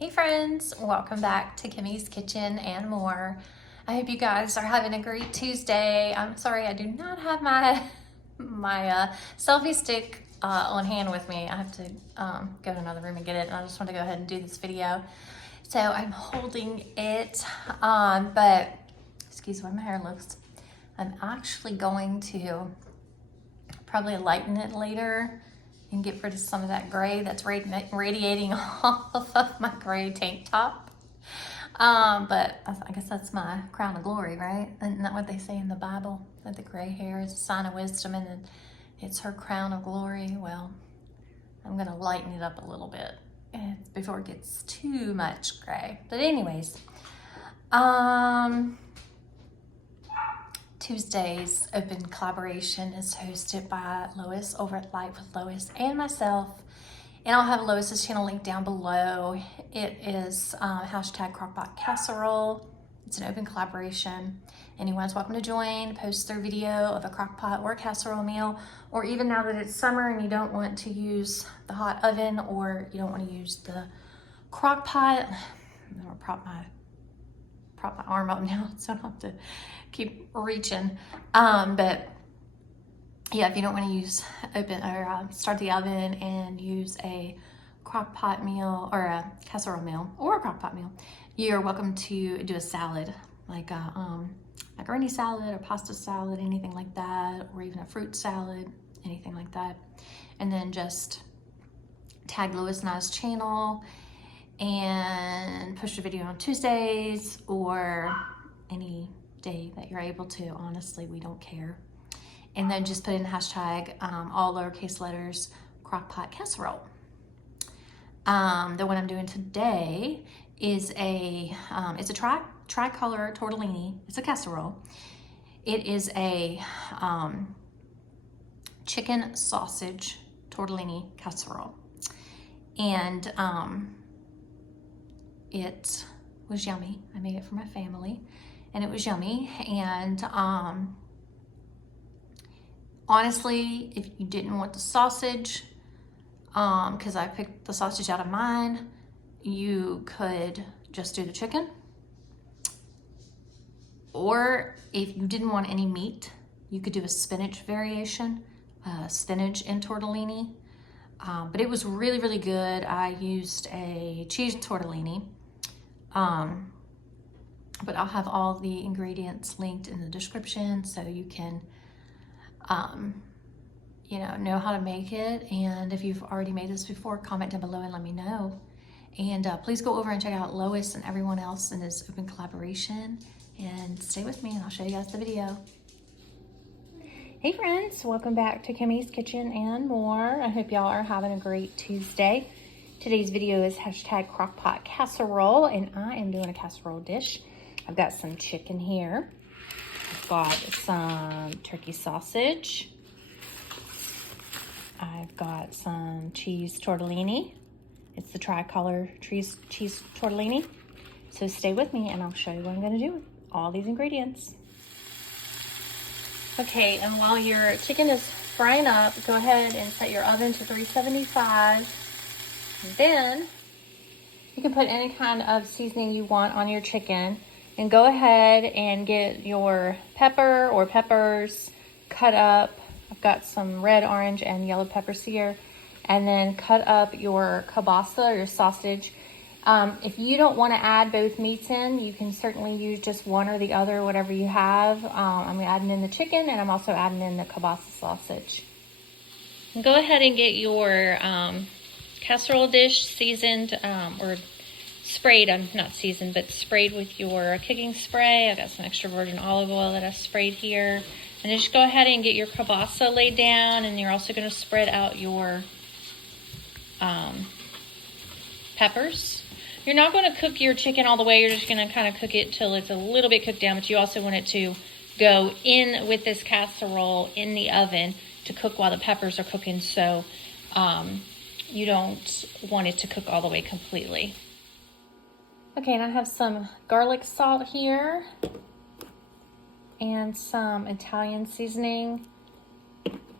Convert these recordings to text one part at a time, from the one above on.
Hey friends, welcome back to Kimmy's Kitchen and more. I hope you guys are having a great Tuesday. I'm sorry I do not have my selfie stick on hand with me. I have to go to another room and get it, and I just want to go ahead and do this video. So I'm holding it, but excuse the way my hair looks. I'm actually going to probably lighten it later and get rid of some of that gray that's radiating off of my gray tank top. But I guess that's my crown of glory, right? Isn't that what they say in the Bible? That the gray hair is a sign of wisdom and it's her crown of glory. Well, I'm gonna lighten it up a little bit before it gets too much gray. But anyways, Tuesday's open collaboration is hosted by Lois over at Light with Lois and myself. And I'll have Lois's channel link down below. It is hashtag Crockpot Casserole. It's an open collaboration. Anyone's welcome to join, post their video of a crockpot or a casserole meal, or even now that it's summer and you don't want to use the hot oven or you don't want to use the crock pot. I'm gonna prop my arm up now so I don't have to keep reaching. But yeah, if you don't want to use start the oven and use a crock pot meal or a casserole meal or a crock pot meal, you're welcome to do a salad, like a macaroni salad or pasta salad, anything like that, or even a fruit salad, anything like that. And then just tag Lois and I's channel and push a video on Tuesdays or any day that you're able to. Honestly, we don't care. And then just put in hashtag all lowercase letters crockpot casserole. The one I'm doing today is it's a tricolor tortellini. It's a casserole. It is a chicken sausage tortellini casserole, and it was yummy. I made it for my family, and it was yummy. And honestly, if you didn't want the sausage, because I picked the sausage out of mine, you could just do the chicken. Or if you didn't want any meat, you could do a spinach variation, spinach and tortellini. But it was really, really good. I used a cheese tortellini. But I'll have all the ingredients linked in the description so you can know how to make it. And if you've already made this before, comment down below and let me know. And please go over and check out Lois and everyone else in this open collaboration, and stay with me and I'll show you guys the video. Hey friends, welcome back to Kimmy's Kitchen and more. I hope y'all are having a great Tuesday. Today's video is hashtag crockpot casserole, and I am doing a casserole dish. I've got some chicken here. I've got some turkey sausage. I've got some cheese tortellini. It's the tricolor cheese tortellini. So stay with me and I'll show you what I'm gonna do with all these ingredients. Okay, and while your chicken is frying up, go ahead and set your oven to 375. And then you can put any kind of seasoning you want on your chicken. And go ahead and get your pepper or peppers cut up. I've got some red, orange, and yellow peppers here. And then cut up your kielbasa or your sausage. If you don't want to add both meats in, you can certainly use just one or the other, whatever you have. I'm adding in the chicken, and I'm also adding in the kielbasa sausage. And go ahead and get your casserole dish seasoned or sprayed. I'm not seasoned, but sprayed with your cooking spray. I've got some extra virgin olive oil that I sprayed here. And then just go ahead and get your kielbasa laid down, and you're also going to spread out your peppers. You're not going to cook your chicken all the way. You're just going to kind of cook it till it's a little bit cooked down, but you also want it to go in with this casserole in the oven to cook while the peppers are cooking, so you don't want it to cook all the way completely. Okay, and I have some garlic salt here and some Italian seasoning.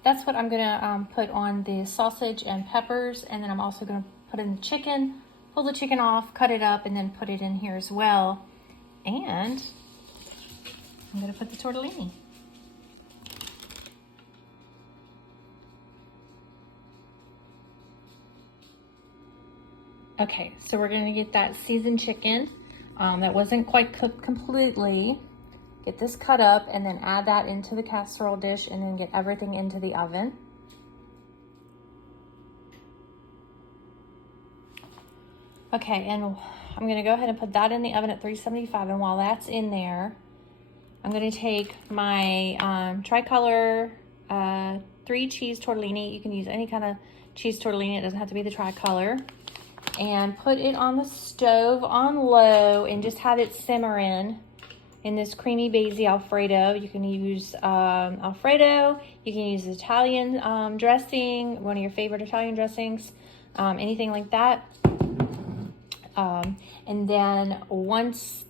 That's what I'm gonna put on the sausage and peppers, and then I'm also gonna put in the chicken, pull the chicken off, cut it up, and then put it in here as well. And I'm gonna put the tortellini. Okay, so we're gonna get that seasoned chicken that wasn't quite cooked completely. Get this cut up and then add that into the casserole dish and then get everything into the oven. Okay, and I'm gonna go ahead and put that in the oven at 375, and while that's in there, I'm gonna take my tricolor 3 cheese tortellini. You can use any kind of cheese tortellini, it doesn't have to be the tricolor. And put it on the stove on low and just have it simmer in this creamy Basil Alfredo. You can use Alfredo, you can use Italian dressing, one of your favorite Italian dressings, anything like that. And then once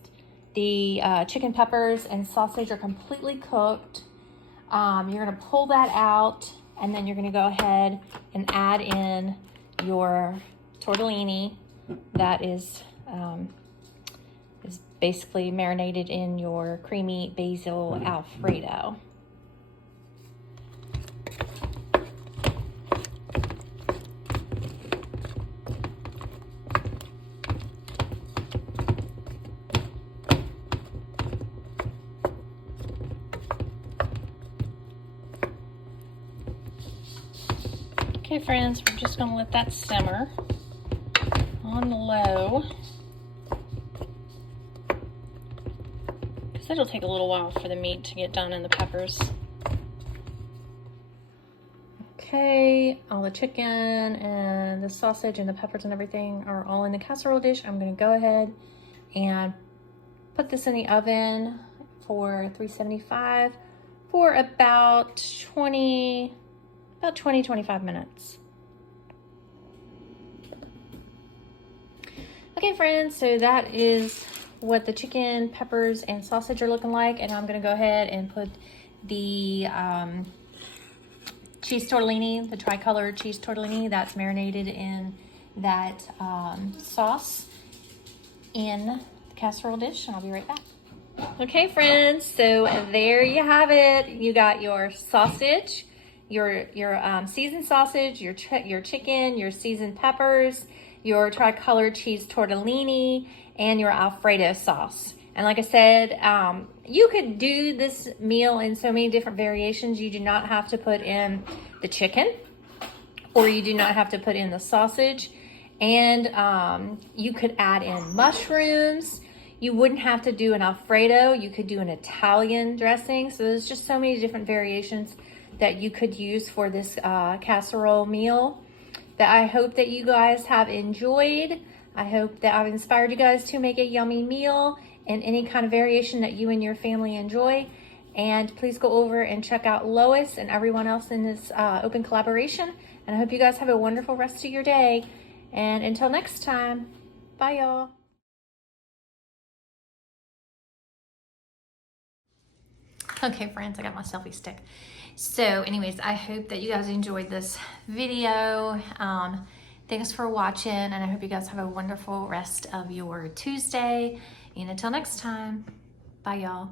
the chicken peppers and sausage are completely cooked, you're gonna pull that out, and then you're gonna go ahead and add in your tortellini that is basically marinated in your creamy Basil Alfredo. Okay friends, we're just gonna let that simmer on low, because it'll take a little while for the meat to get done and the peppers. Okay, all the chicken and the sausage and the peppers and everything are all in the casserole dish. I'm gonna go ahead and put this in the oven for 375 for about 20-25 minutes. Okay friends, so that is what the chicken, peppers, and sausage are looking like, and I'm gonna go ahead and put the cheese tortellini, the tricolor cheese tortellini that's marinated in that sauce in the casserole dish, and I'll be right back. Okay friends, so there you have it. You got your sausage, your seasoned sausage, your chicken, your seasoned peppers, your tricolor cheese tortellini, and your Alfredo sauce. And like I said, you could do this meal in so many different variations. You do not have to put in the chicken, or you do not have to put in the sausage. And you could add in mushrooms. You wouldn't have to do an Alfredo. You could do an Italian dressing. So there's just so many different variations that you could use for this casserole meal that I hope that you guys have enjoyed. I hope that I've inspired you guys to make a yummy meal in any kind of variation that you and your family enjoy. And please go over and check out Lois and everyone else in this open collaboration. And I hope you guys have a wonderful rest of your day. And until next time, bye y'all. Okay friends, I got my selfie stick. So anyways, I hope that you guys enjoyed this video. Thanks for watching, and I hope you guys have a wonderful rest of your Tuesday. And until next time, bye y'all.